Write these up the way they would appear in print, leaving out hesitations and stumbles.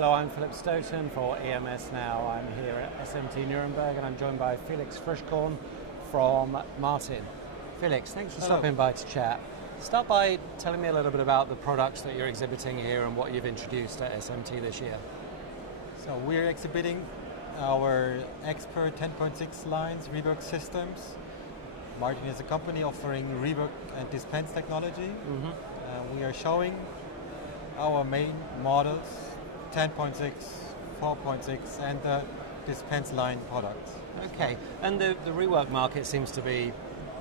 Hello, I'm Philip Stoten for EMS Now. I'm here at SMT Nuremberg and I'm joined by Felix Frischkorn from Martin. Felix, thanks for stopping by to chat. Start by telling me a little bit about the products that you're exhibiting here and what you've introduced at SMT this year. So we're exhibiting our expert 10.6 lines rework systems. Martin is a company offering rework and dispense technology. We are showing our main models, 10.6, 4.6 and the dispense line products. Okay, and the rework market seems to be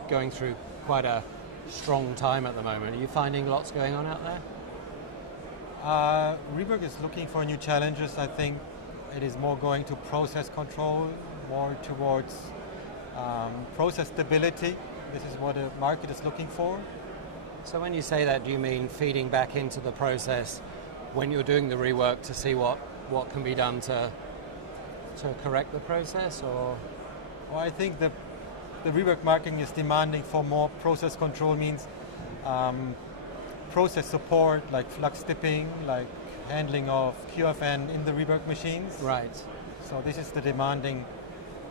going through quite a strong time at the moment. Are you finding lots going on out there? Rework is looking for new challenges. I think it is more going to process control, more towards process stability. This is what the market is looking for. So when you say that, do you mean feeding back into the process when you're doing the rework to see what can be done to correct the process, or? Well, I think the rework market is demanding for more process control, means process support like flux tipping, like handling of QFN in the rework machines. Right. So this is the demanding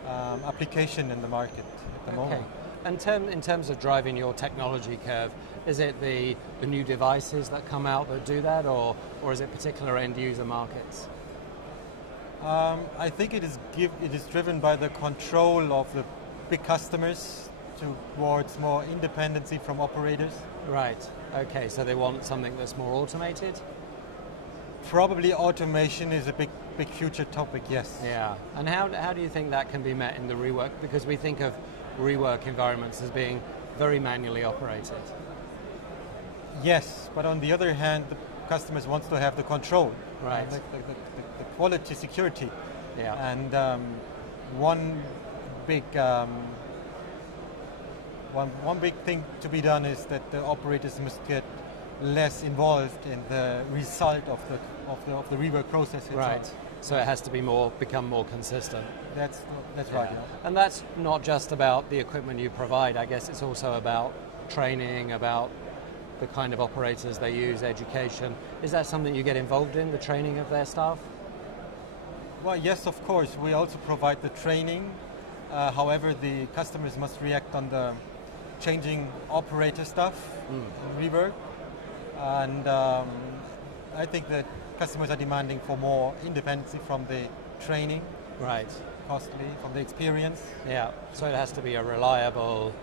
application in the market at the moment. And in terms of driving your technology curve, is it the new devices that come out that do that, or is it particular end user markets? I think it is driven by the control of the big customers towards more independency from operators. Right. Okay. So they want something that's more automated. Probably automation is a big future topic. Yes. Yeah. And how do you think that can be met in the rework? Because we think of rework environments as being very manually operated. Yes, but on the other hand, the customers want to have the control, right? The quality, security. Yeah. And one big thing to be done is that the operators must get less involved in the result of the rework process itself. Right. So it has to be become more consistent. That's right. Yeah. And that's not just about the equipment you provide. I guess it's also about training, about the kind of operators they use, education. Is that something you get involved in, the training of their staff? Well, yes, of course. We also provide the training. However, the customers must react on the changing operator stuff, rework. And I think that customers are demanding for more independence from the training. Right. Costly, from the experience. Yeah, so it has to be a reliable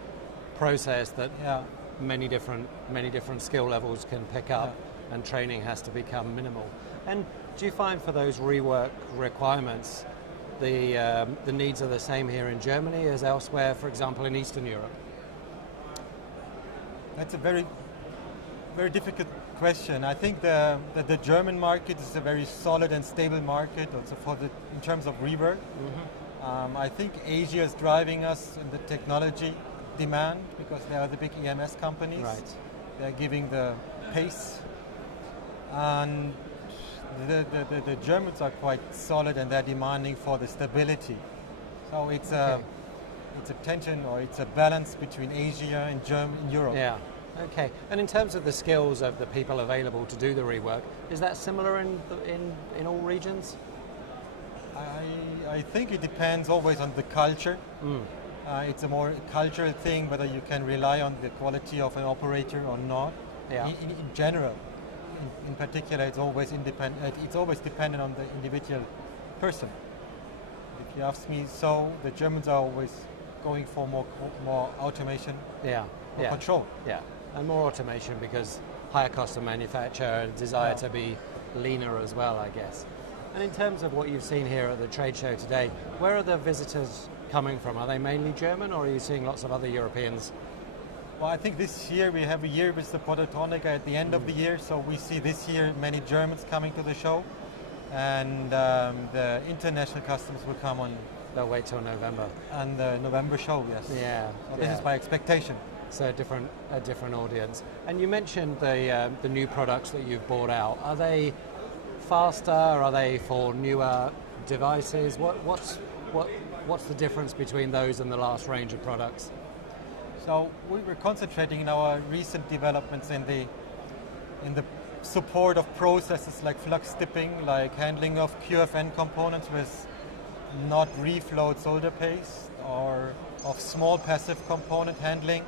process that many different skill levels can pick up, and training has to become minimal. And do you find for those rework requirements, the needs are the same here in Germany as elsewhere, for example, in Eastern Europe? That's a very difficult question. I think the German market is a very solid and stable market also in terms of rework. I think Asia is driving us in the technology demand because they are the big EMS companies. Right. They're giving the pace. And the Germans are quite solid and they're demanding for the stability. So it's a tension, or it's a balance between Asia and Europe. Yeah. Okay. And in terms of the skills of the people available to do the rework, is that similar in all regions? I think it depends always on the culture. It's a more cultural thing whether you can rely on the quality of an operator or not. Yeah. In general, in particular, it's always independent. It's always dependent on the individual person. If you ask me, so the Germans are always going for more automation. More control. Yeah. And more automation because higher cost of manufacture and desire to be leaner as well, I guess. And in terms of what you've seen here at the trade show today, where are the visitors coming from? Are they mainly German, or are you seeing lots of other Europeans? Well, I think this year we have a year with the Prototronica at the end of the year, so we see this year many Germans coming to the show, and the international customers will come on. They'll wait till November. And the November show, yes. Yeah. So this is my expectation. So a different audience. And you mentioned the new products that you've brought out. Are they faster? Are they for newer devices? What's the difference between those and the last range of products? So we were concentrating in our recent developments in the support of processes like flux dipping, like handling of QFN components with not reflowed solder paste, or of small passive component handling,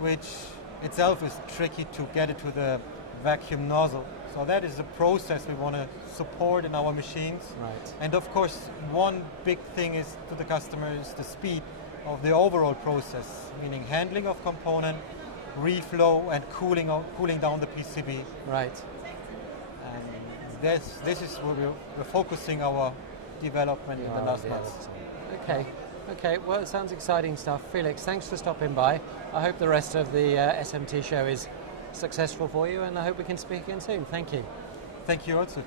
which itself is tricky to get it to the vacuum nozzle. So that is a process we want to support in our machines. Right. And of course, one big thing is to the customer is the speed of the overall process, meaning handling of component, reflow, and cooling down the PCB. Right. And this is where we're focusing our development in the last months. Okay. Okay, well, it sounds exciting stuff. Felix, thanks for stopping by. I hope the rest of the SMT show is successful for you, and I hope we can speak again soon. Thank you. Thank you also.